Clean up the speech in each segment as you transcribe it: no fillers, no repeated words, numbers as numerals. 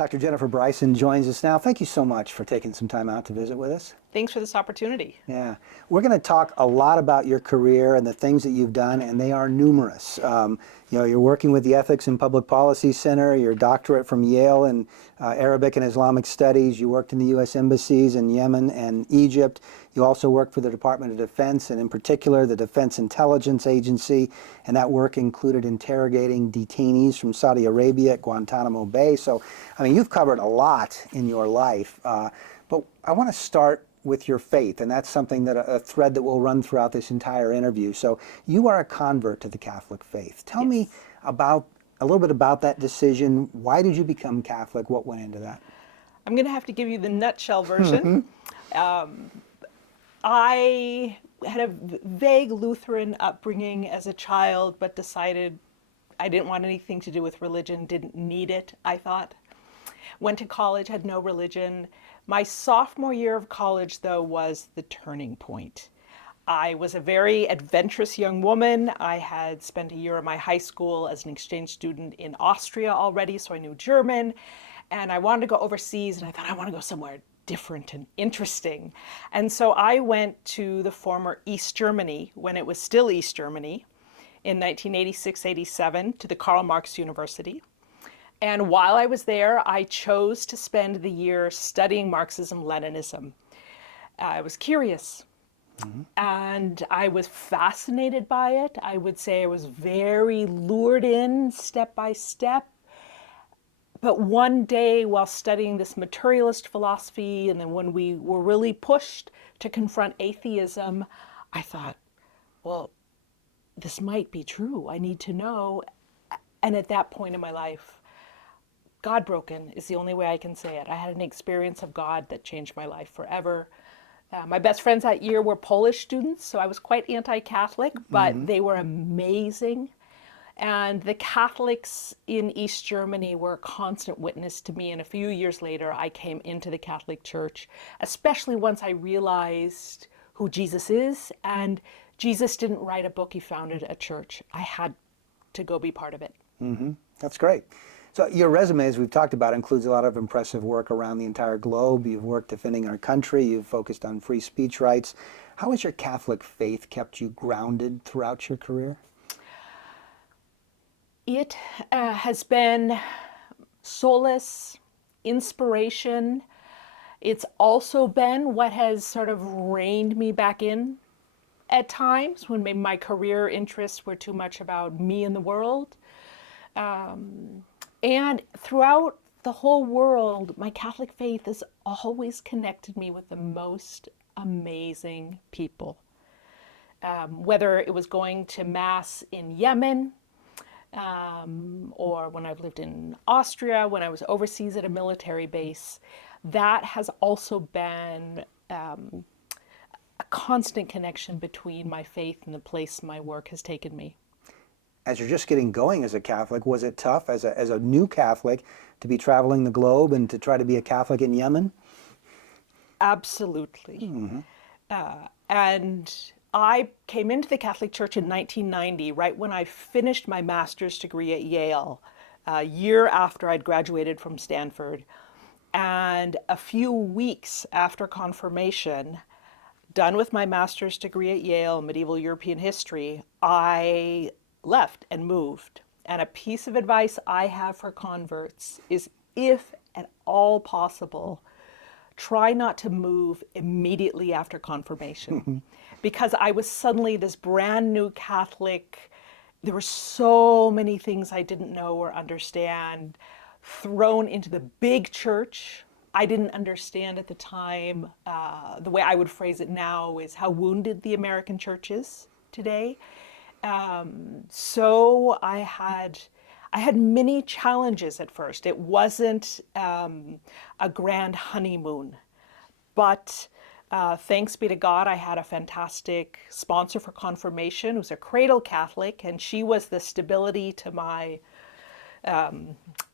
Dr. Jennifer Bryson joins us now. Thank you so much for taking some time out to visit with us. Thanks for this opportunity. Yeah, we're going to talk a lot about your career and the things that you've done, and they are numerous. You're working with the Ethics and Public Policy Center, your doctorate from Yale in Arabic and Islamic Studies. You worked in the U.S. embassies in Yemen and Egypt. You also worked for the Department of Defense, and in particular the Defense Intelligence Agency, and that work included interrogating detainees from Saudi Arabia at Guantanamo Bay. So, I mean, you've covered a lot in your life, but I want to start with your faith, and that's something that a thread that will run throughout this entire interview. So you are a convert to the Catholic faith. Tell me about a little bit about that decision. Why did you become Catholic? What went into that? I'm going to have to give you the nutshell version. I had a vague Lutheran upbringing as a child, but decided I didn't want anything to do with religion, didn't need it, I thought. Went to college, had no religion. My sophomore year of college, though, was the turning point. I was a very adventurous young woman. I had spent a year at my high school as an exchange student in Austria already, so I knew German. And I wanted to go overseas, and I thought, I want to go somewhere different and interesting. And so I went to the former East Germany, when it was still East Germany, in 1986-87, to the Karl Marx University. And while I was there, I chose to spend the year studying Marxism-Leninism. I was curious, and I was fascinated by it. I would say I was very lured in step by step. But one day, while studying this materialist philosophy, and then when we were really pushed to confront atheism, I thought, well, this might be true. I need to know. And at that point in my life, God broken is the only way I can say it. I had an experience of God that changed my life forever. My best friends that year were Polish students, so I was quite anti-Catholic, but they were amazing. And the Catholics in East Germany were a constant witness to me. And a few years later, I came into the Catholic Church, especially once I realized who Jesus is. And Jesus didn't write a book, he founded a church. I had to go be part of it. That's great. So your resume, as we've talked about, includes a lot of impressive work around the entire globe. You've worked defending our country. You've focused on free speech rights. How has your Catholic faith kept you grounded throughout your career? It has been solace, inspiration. It's also been what has sort of reined me back in at times when maybe my career interests were too much about me and the world. And throughout the whole world, my Catholic faith has always connected me with the most amazing people. Whether it was going to Mass in Yemen, or when I've lived in Austria, when I was overseas at a military base, that has also been a constant connection between my faith and the place my work has taken me. As you're just getting going as a Catholic, was it tough as a new Catholic to be traveling the globe and to try to be a Catholic in Yemen? Absolutely. And I came into the Catholic Church in 1990, right when I finished my master's degree at Yale, a year after I'd graduated from Stanford. And a few weeks after confirmation, done with my master's degree at Yale, medieval European history, I left and moved. And a piece of advice I have for converts is, if at all possible, try not to move immediately after confirmation. Because I was suddenly this brand new Catholic. There were so many things I didn't know or understand, thrown into the big church. I didn't understand at the time. The way I would phrase it now is how wounded the American church is today. So I had many challenges at first. It wasn't a grand honeymoon, but thanks be to God, I had a fantastic sponsor for confirmation who's a cradle Catholic, and she was the stability to my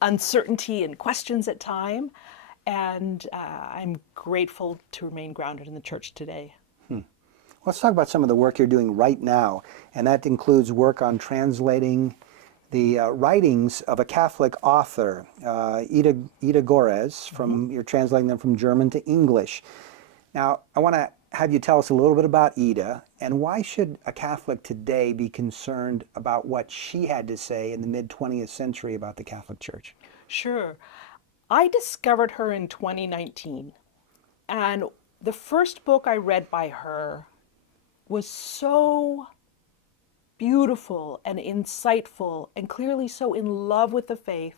uncertainty and questions at time. And I'm grateful to remain grounded in the church today. Let's talk about some of the work you're doing right now, and that includes work on translating the writings of a Catholic author, Ida Gores, you're translating them from German to English. Now, I want to have you tell us a little bit about Ida, and why should a Catholic today be concerned about what she had to say in the mid-20th century about the Catholic Church? Sure. I discovered her in 2019, and the first book I read by her was so beautiful and insightful and clearly so in love with the faith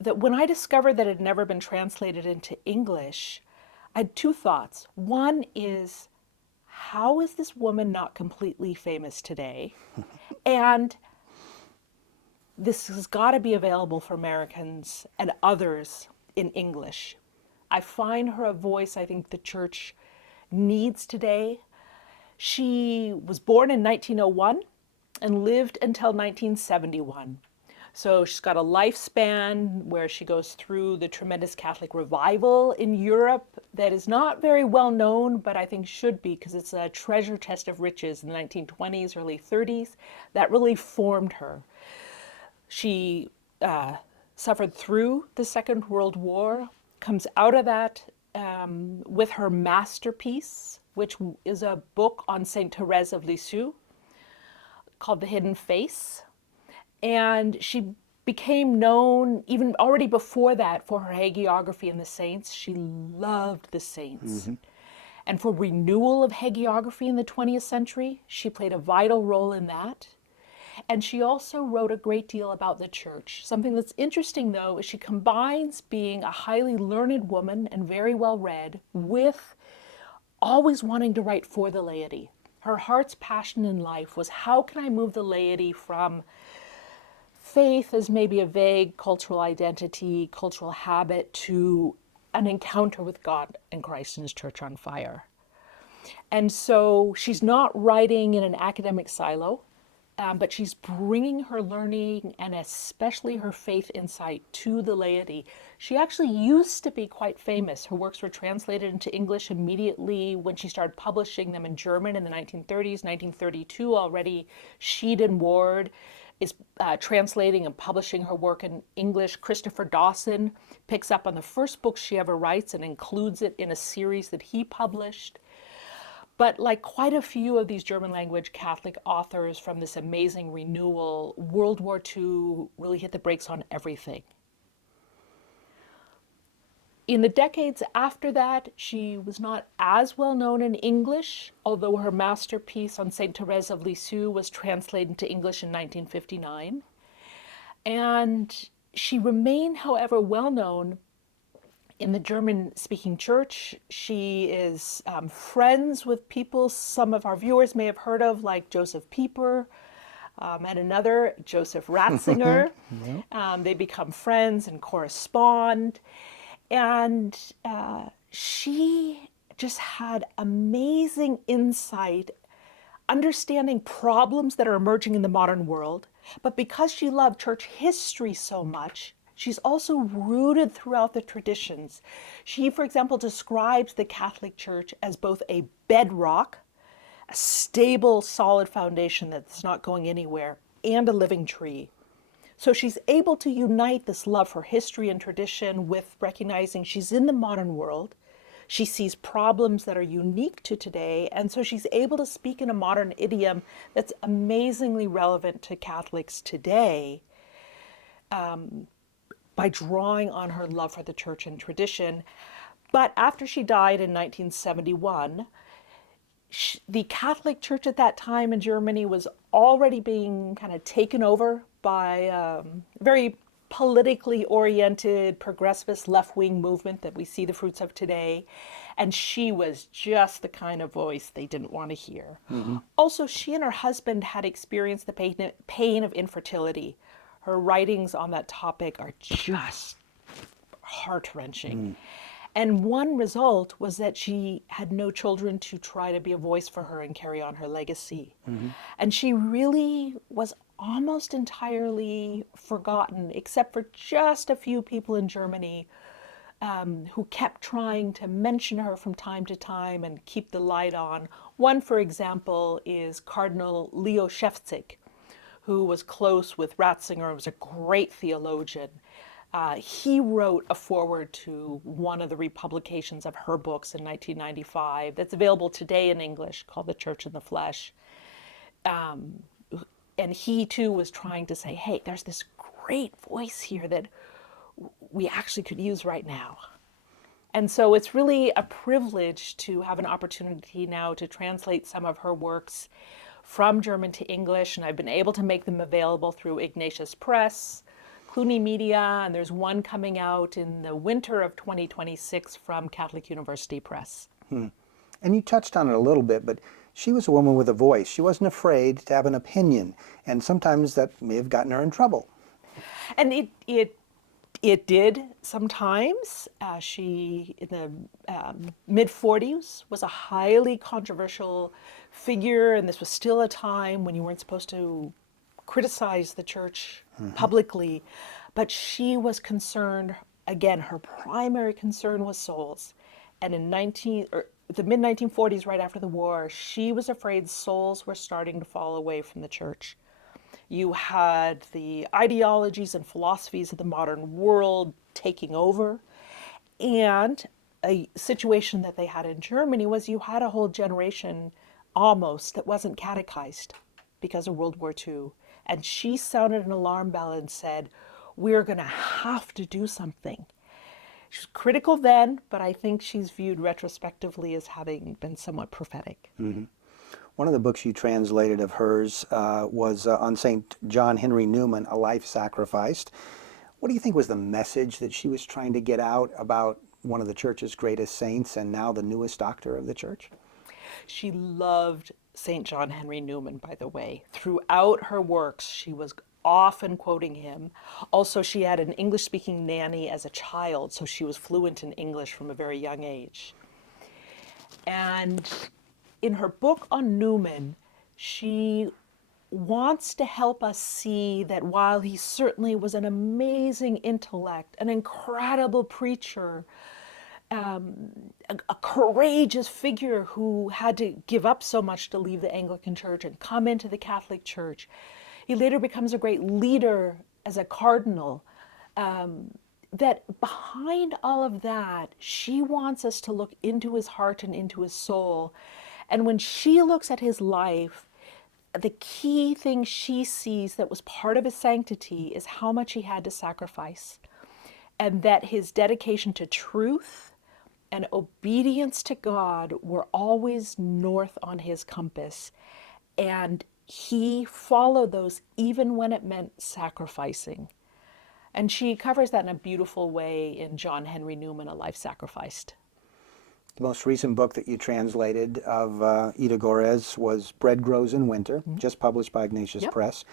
that when I discovered that it had never been translated into English, I had two thoughts. One is, how is this woman not completely famous today? And this has got to be available for Americans and others in English. I find her a voice I think the church needs today. She was born in 1901 and lived until 1971. So she's got a lifespan where she goes through the tremendous Catholic revival in Europe that is not very well known, but I think should be, because it's a treasure chest of riches in the 1920s, early 30s, that really formed her. She suffered through the Second World War, comes out of that with her masterpiece, which is a book on Saint Therese of Lisieux called The Hidden Face. And she became known even already before that for her hagiography in the saints. She loved the saints. And for renewal of hagiography in the 20th century, she played a vital role in that. And she also wrote a great deal about the church. Something that's interesting, though, is she combines being a highly learned woman and very well read with always wanting to write for the laity. Her heart's passion in life was, how can I move the laity from faith as maybe a vague cultural identity, cultural habit, to an encounter with God and Christ and his church on fire. And so she's not writing in an academic silo, but she's bringing her learning and especially her faith insight to the laity. She actually used to be quite famous. Her works were translated into English immediately when she started publishing them in German in the 1930s, 1932 already. Sheed and Ward is translating and publishing her work in English. Christopher Dawson picks up on the first book she ever writes and includes it in a series that he published. But like quite a few of these German language Catholic authors from this amazing renewal, World War II really hit the brakes on everything. In the decades after that, she was not as well known in English, although her masterpiece on Saint Therese of Lisieux was translated into English in 1959. And she remained, however, well known in the German-speaking church. She is friends with people some of our viewers may have heard of, like Joseph Pieper and another, Joseph Ratzinger. They become friends and correspond. And she just had amazing insight, understanding problems that are emerging in the modern world. But because she loved church history so much, she's also rooted throughout the traditions. She, for example, describes the Catholic Church as both a bedrock, a stable, solid foundation that's not going anywhere, and a living tree. So she's able to unite this love for history and tradition with recognizing she's in the modern world. She sees problems that are unique to today, and so she's able to speak in a modern idiom that's amazingly relevant to Catholics today, by drawing on her love for the church and tradition. But after she died in 1971, the Catholic Church at that time in Germany was already being kind of taken over by a very politically oriented, progressivist left-wing movement that we see the fruits of today. And she was just the kind of voice they didn't want to hear. Also, she and her husband had experienced the pain of infertility. Her writings on that topic are just heart-wrenching. And one result was that she had no children to try to be a voice for her and carry on her legacy. And she really was almost entirely forgotten, except for just a few people in Germany who kept trying to mention her from time to time and keep the light on. One, for example, is Cardinal Leo Schäfzig, who was close with Ratzinger, was a great theologian. He wrote a foreword to one of the republications of her books in 1995 that's available today in English, called The Church in the Flesh. And he too was trying to say, hey, there's this great voice here that we actually could use right now. And so it's really a privilege to have an opportunity now to translate some of her works from German to English, and I've been able to make them available through Ignatius Press, Cluny Media, and there's one coming out in the winter of 2026 from Catholic University Press. And you touched on it a little bit, but she was a woman with a voice. She wasn't afraid to have an opinion, and sometimes that may have gotten her in trouble. And it did sometimes. She, in the mid-40s, was a highly controversial figure, and this was still a time when you weren't supposed to criticize the church publicly. But she was concerned, again, her primary concern was souls. And in the mid-1940s, right after the war, she was afraid souls were starting to fall away from the church. You had the ideologies and philosophies of the modern world taking over. And a situation that they had in Germany was you had a whole generation almost that wasn't catechized because of World War II. And she sounded an alarm bell and said, we're going to have to do something. She was critical then, but I think she's viewed retrospectively as having been somewhat prophetic. Mm-hmm. One of the books you translated of hers was on St. John Henry Newman, A Life Sacrificed. What do you think was the message that she was trying to get out about one of the church's greatest saints and now the newest doctor of the church? She loved St. John Henry Newman, by the way. Throughout her works, she was often quoting him. Also, she had an English-speaking nanny as a child, so she was fluent in English from a very young age. And in her book on Newman, she wants to help us see that while he certainly was an amazing intellect, an incredible preacher, a courageous figure who had to give up so much to leave the Anglican Church and come into the Catholic Church, he later becomes a great leader as a cardinal. That behind all of that, she wants us to look into his heart and into his soul. And when she looks at his life, the key thing she sees that was part of his sanctity is how much he had to sacrifice. And that his dedication to truth and obedience to God were always north on his compass. And he followed those even when it meant sacrificing. And she covers that in a beautiful way in John Henry Newman, A Life Sacrificed. The most recent book that you translated of Ida Gorez was Bread Grows in Winter, just published by Ignatius Press.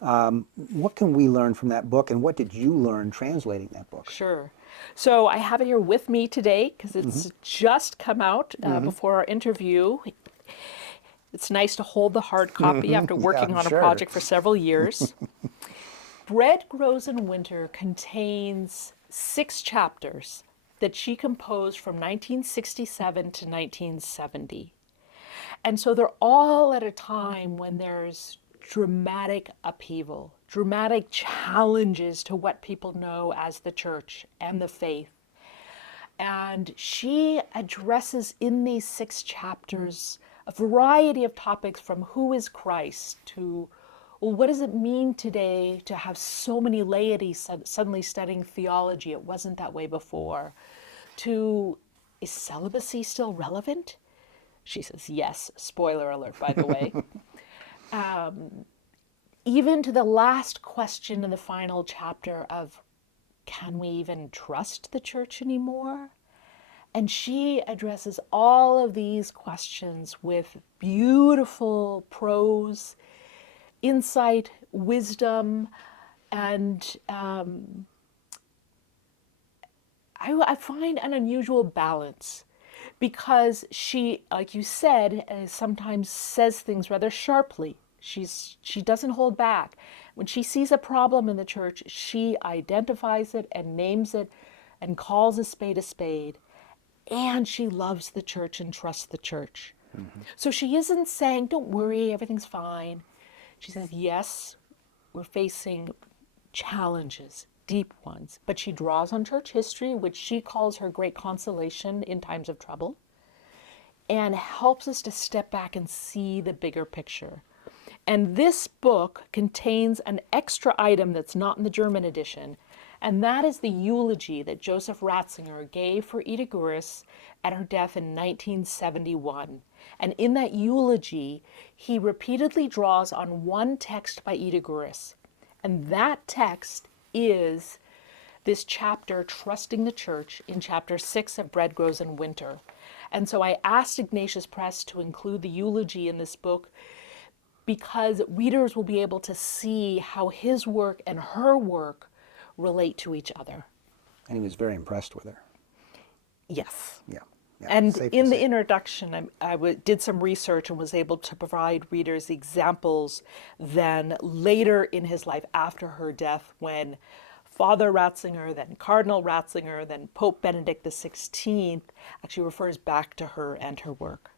What can we learn from that book, and what did you learn translating that book? Sure. So I have it here with me today because it's just come out before our interview. It's nice to hold the hard copy after working on a project for several years. Bread Grows in Winter contains 6 chapters that she composed from 1967 to 1970. And so they're all at a time when there's dramatic upheaval, dramatic challenges to what people know as the church and the faith. And she addresses in these 6 chapters a variety of topics, from who is Christ to, well, what does it mean today to have so many laity suddenly studying theology? It wasn't that way before. To, is celibacy still relevant? She says yes. Spoiler alert, by the way. Even to the last question in the final chapter of, can we even trust the church anymore? And she addresses all of these questions with beautiful prose, insight, wisdom, and I find an unusual balance, because she, like you said, sometimes says things rather sharply. She doesn't hold back. When she sees a problem in the church, she identifies it and names it and calls a spade, and she loves the church and trusts the church. So she isn't saying, don't worry, everything's fine. She says, yes, were facing challenges, deep ones. But she draws on church history, which she calls her great consolation in times of trouble, and helps us to step back and see the bigger picture. And this book contains an extra item that's not in the German edition, and that is the eulogy that Joseph Ratzinger gave for Ida Gurris at her death in 1971. And in that eulogy, he repeatedly draws on one text by Ida Gurris. And that text is this chapter, Trusting the Church, in chapter 6 of Bread Grows in Winter. And so I asked Ignatius Press to include the eulogy in this book because readers will be able to see how his work and her work relate to each other. And he was very impressed with her. Yes. Yeah. Yeah, And safe to in the say. introduction, did some research and was able to provide readers examples then later in his life after her death when Father Ratzinger, then Cardinal Ratzinger, then Pope Benedict XVI actually refers back to her and her work.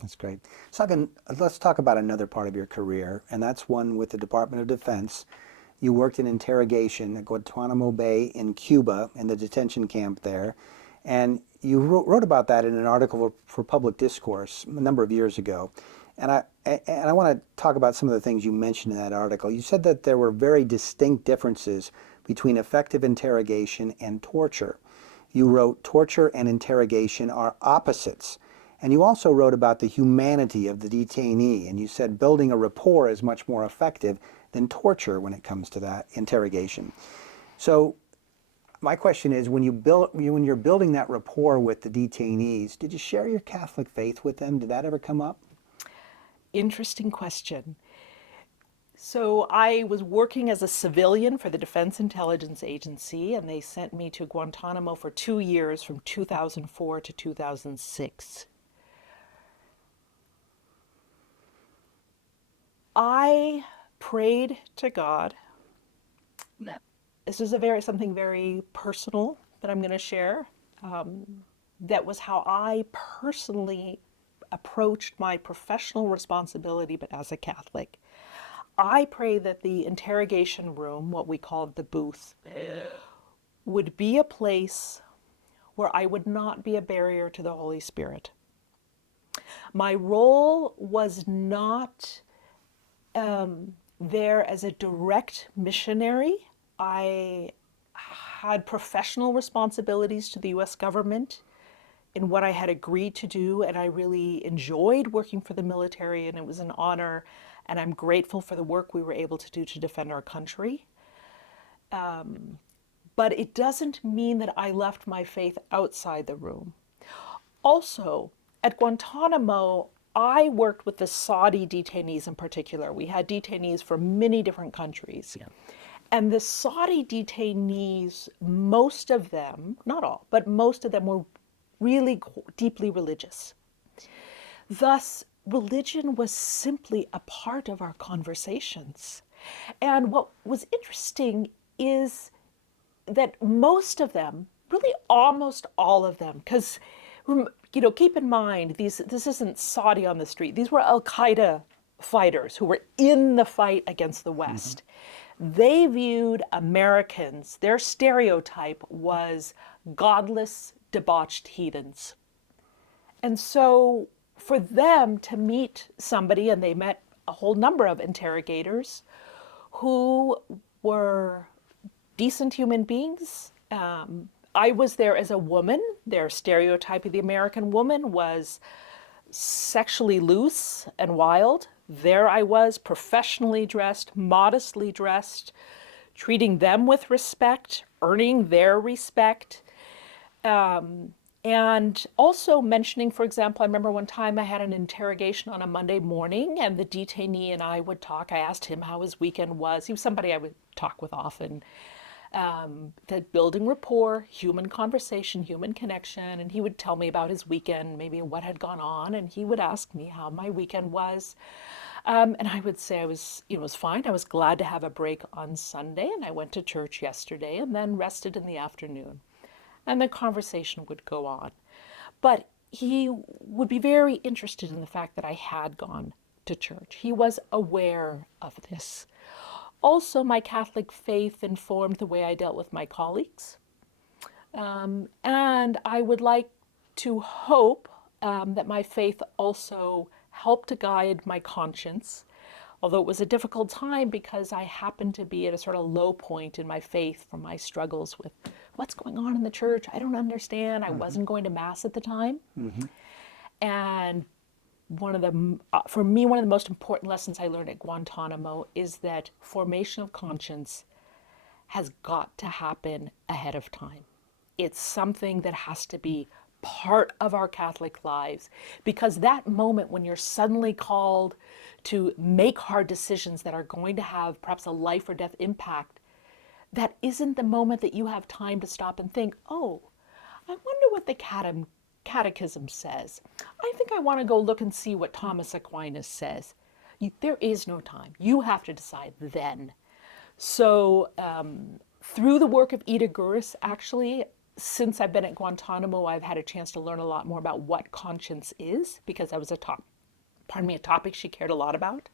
That's great. So let's talk about another part of your career, and that's one with the Department of Defense. You worked in interrogation at Guantanamo Bay in Cuba, in the detention camp there, and you wrote about that in an article for Public Discourse a number of years ago. And I want to talk about some of the things you mentioned in that article. You said that there were very distinct differences between effective interrogation and torture. You wrote, torture and interrogation are opposites. And you also wrote about the humanity of the detainee, and you said building a rapport is much more effective than torture when it comes to that interrogation. So my question is, when you're building that rapport with the detainees, did you share your Catholic faith with them? Did that ever come up? Interesting question. So I was working as a civilian for the Defense Intelligence Agency, and they sent me to Guantanamo for 2 years from 2004 to 2006. I prayed to God. This is something very personal that I'm going to share. That was how I personally approached my professional responsibility, but as a Catholic. I pray that the interrogation room, what we called the booth, would be a place where I would not be a barrier to the Holy Spirit. My role was not there as a direct missionary. I had professional responsibilities to the U.S. government in what I had agreed to do, and I really enjoyed working for the military, and it was an honor, and I'm grateful for the work we were able to do to defend our country. But it doesn't mean that I left my faith outside the room. Also, at Guantanamo, I worked with the Saudi detainees in particular. We had detainees from many different countries. Yeah. And the Saudi detainees, most of them, not all, but most of them were really deeply religious. Thus, religion was simply a part of our conversations. And what was interesting is that most of them, really almost all of them, because keep in mind, this isn't Saudi on the street. These were Al-Qaeda fighters who were in the fight against the West. They viewed Americans, their stereotype was godless, debauched heathens. And so for them to meet somebody, and they met a whole number of interrogators who were decent human beings. I was there as a woman. Their stereotype of the American woman was sexually loose and wild. There I was, professionally dressed, modestly dressed, treating them with respect, earning their respect. And also mentioning, for example, I remember one time I had an interrogation on a Monday morning, and the detainee and I would talk. I asked him how his weekend was. He was somebody I would talk with often. That building rapport, human conversation, human connection, and he would tell me about his weekend, maybe what had gone on, and he would ask me how my weekend was. And I would say it was fine. I was glad to have a break on Sunday, and I went to church yesterday and then rested in the afternoon. And the conversation would go on. But he would be very interested in the fact that I had gone to church. He was aware of this. also my Catholic faith informed the way I dealt with my colleagues. And I would like to hope that my faith also helped to guide my conscience, although it was a difficult time because I happened to be at a sort of low point in my faith from my struggles with what's going on in the church. I don't understand. I wasn't going to Mass at the time. And for me, one of the most important lessons I learned at Guantanamo is that formation of conscience has got to happen ahead of time. It's something that has to be part of our Catholic lives, because that moment when you're suddenly called to make hard decisions that are going to have perhaps a life or death impact, that isn't the moment that you have time to stop and think, oh, I wonder what the catechism says. I think I want to go look and see what Thomas Aquinas says. There is no time. You have to decide then. So through the work of Ida Guris, actually, since I've been at Guantanamo, I've had a chance to learn a lot more about what conscience is, because that was a topic she cared a lot about.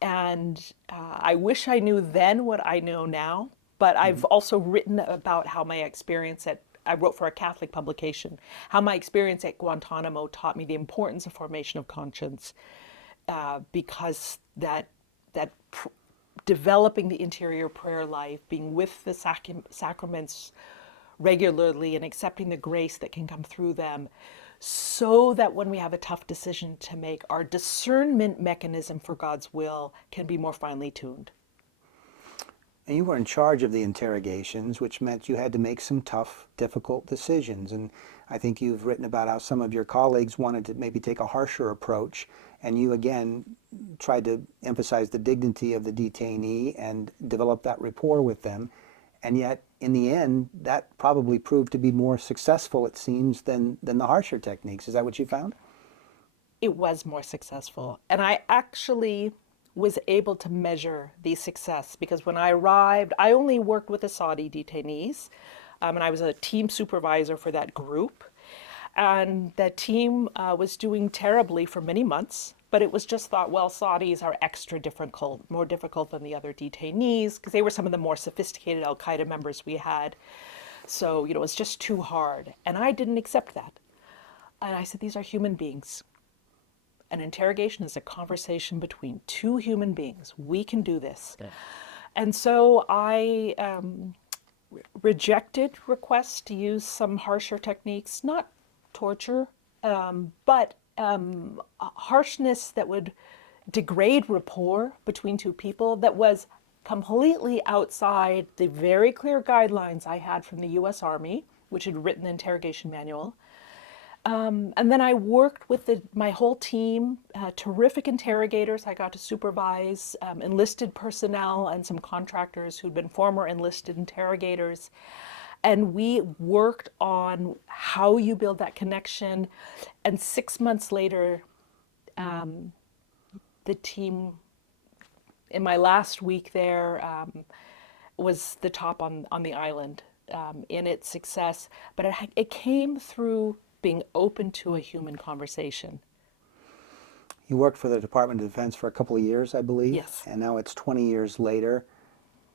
I wish I knew then what I know now, but I've also written about how my experience I wrote for a Catholic publication, how my experience at Guantanamo taught me the importance of formation of conscience, because developing the interior prayer life, being with the sacraments regularly and accepting the grace that can come through them, so that when we have a tough decision to make, our discernment mechanism for God's will can be more finely tuned. And you were in charge of the interrogations, which meant you had to make some tough, difficult decisions. And I think you've written about how some of your colleagues wanted to maybe take a harsher approach, and you again tried to emphasize the dignity of the detainee and develop that rapport with them. And yet, in the end, that probably proved to be more successful, it seems, than the harsher techniques. Is that what you found? It was more successful. And I actually was able to measure the success, because when I arrived, I only worked with the Saudi detainees, and I was a team supervisor for that group. And that team was doing terribly for many months, but it was just thought, well, Saudis are extra difficult, more difficult than the other detainees, because they were some of the more sophisticated Al-Qaeda members we had. So, it's just too hard. And I didn't accept that. And I said, these are human beings. An interrogation is a conversation between two human beings. We can do this. Yeah. And so I rejected requests to use some harsher techniques, not torture, but harshness that would degrade rapport between two people, that was completely outside the very clear guidelines I had from the U.S. Army, which had written the interrogation manual. And then I worked with my whole team, terrific interrogators. I got to supervise enlisted personnel and some contractors who'd been former enlisted interrogators. And we worked on how you build that connection. And 6 months later, the team, in my last week there, was the top on the island in its success. But it came through being open to a human conversation. You worked for the Department of Defense for a couple of years, I believe. Yes. And now it's 20 years later.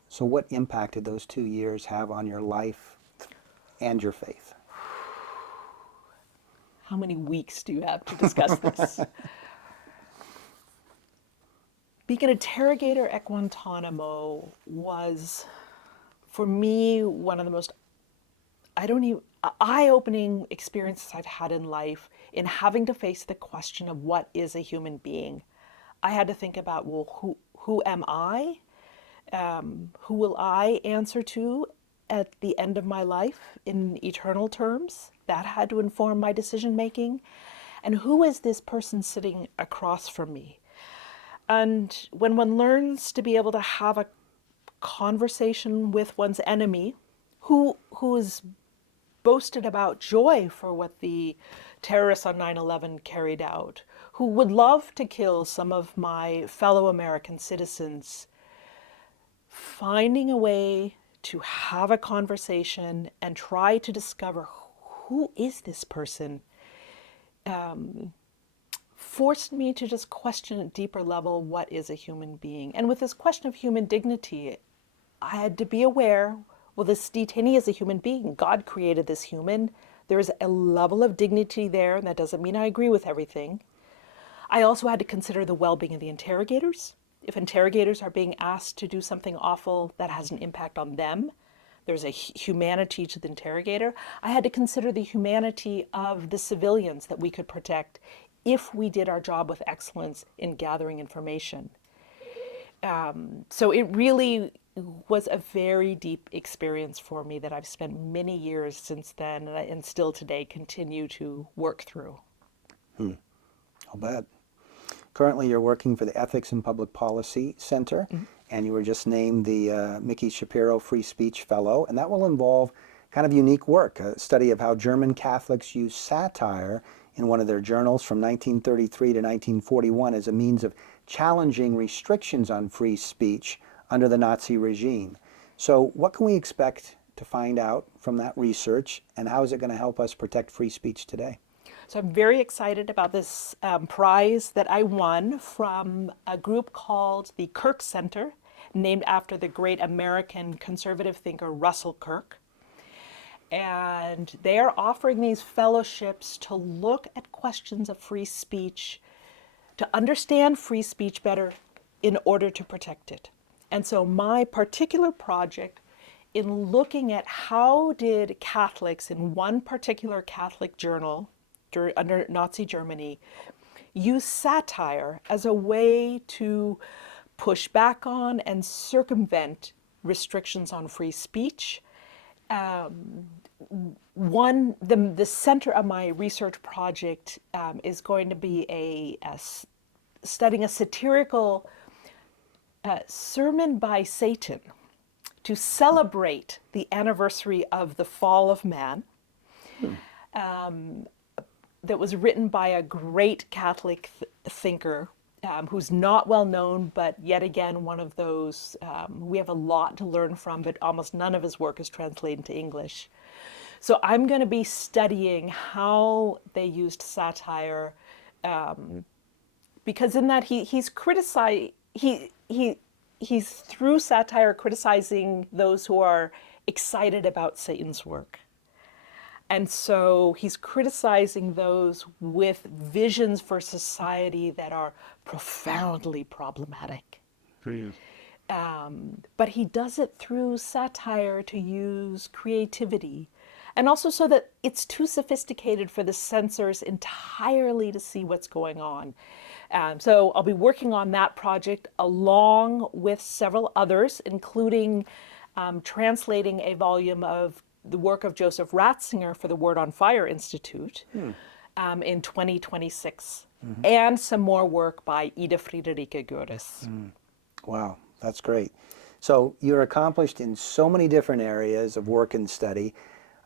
So what impact did those 2 years have on your life and your faith? How many weeks do you have to discuss this? Being an interrogator at Guantanamo was, for me, one of the most eye-opening experiences I've had in life, in having to face the question of what is a human being. I had to think about, well, who am I? Who will I answer to at the end of my life in eternal terms? That had to inform my decision-making. And who is this person sitting across from me? And when one learns to be able to have a conversation with one's enemy, who is boasted about joy for what the terrorists on 9/11 carried out, who would love to kill some of my fellow American citizens, finding a way to have a conversation and try to discover who is this person, forced me to just question at deeper level, what is a human being? And with this question of human dignity, I had to be aware, well, this detainee is a human being. God created this human. There's a level of dignity there, and that doesn't mean I agree with everything. I also had to consider the well-being of the interrogators. If interrogators are being asked to do something awful, that has an impact on them. There's a humanity to the interrogator. I had to consider the humanity of the civilians that we could protect if we did our job with excellence in gathering information. So it really was a very deep experience for me that I've spent many years since then and still today continue to work through. I'll bet. Currently, you're working for the Ethics and Public Policy Center, and you were just named the Mickey Shapiro Free Speech Fellow, and that will involve kind of unique work, a study of how German Catholics use satire in one of their journals from 1933 to 1941 as a means of challenging restrictions on free speech under the Nazi regime. So what can we expect to find out from that research, and how is it going to help us protect free speech today? So I'm very excited about this prize that I won from a group called the Kirk Center, named after the great American conservative thinker Russell Kirk. And they are offering these fellowships to look at questions of free speech, to understand free speech better in order to protect it. And so my particular project in looking at how did Catholics in one particular Catholic journal under Nazi Germany use satire as a way to push back on and circumvent restrictions on free speech. The center of my research project is going to be studying a satirical sermon by Satan to celebrate the anniversary of the fall of man. That was written by a great Catholic thinker who's not well known, but yet again, one of those we have a lot to learn from, but almost none of his work is translated into English. So I'm going to be studying how they used satire, because in that he's through satire criticizing those who are excited about Satan's work. And so he's criticizing those with visions for society that are profoundly problematic. Yes. But he does it through satire to use creativity, and also so that it's too sophisticated for the censors entirely to see what's going on. So I'll be working on that project along with several others, including translating a volume of the work of Joseph Ratzinger for the Word on Fire Institute in 2026, and some more work by Ida Friederike Görres. Wow, that's great. So you're accomplished in so many different areas of work and study.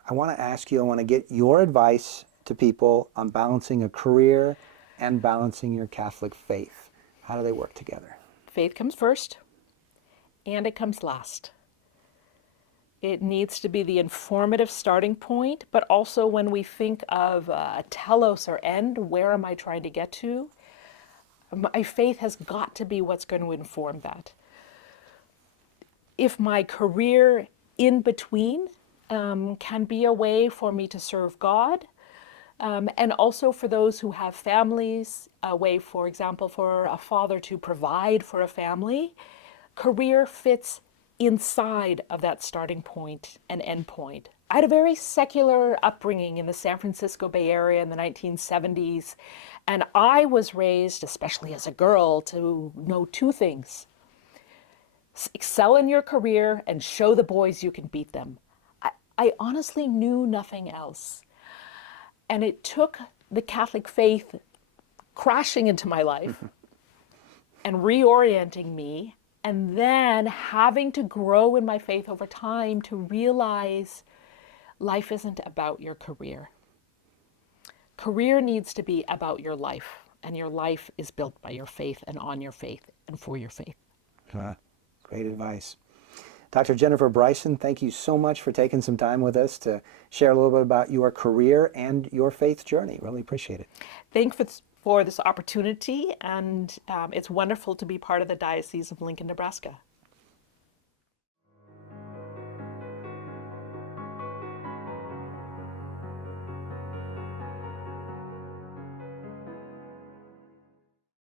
I want to ask you, I want to get your advice to people on balancing a career and balancing your Catholic faith. How do they work together? Faith comes first, and it comes last. It needs to be the informative starting point, but also when we think of a telos or end, where am I trying to get to? My faith has got to be what's going to inform that. If my career in between can be a way for me to serve God, and also for those who have families, a way, for example, for a father to provide for a family, career fits inside of that starting point and end point. I had a very secular upbringing in the San Francisco Bay Area in the 1970s, and I was raised, especially as a girl, to know two things. Excel in your career and show the boys you can beat them. I honestly knew nothing else. And it took the Catholic faith crashing into my life and reorienting me, and then having to grow in my faith over time to realize life isn't about your career. Career needs to be about your life, and your life is built by your faith and on your faith and for your faith. Great advice. Dr. Jennifer Bryson, thank you so much for taking some time with us to share a little bit about your career and your faith journey. Really appreciate it. for this opportunity, and it's wonderful to be part of the Diocese of Lincoln, Nebraska.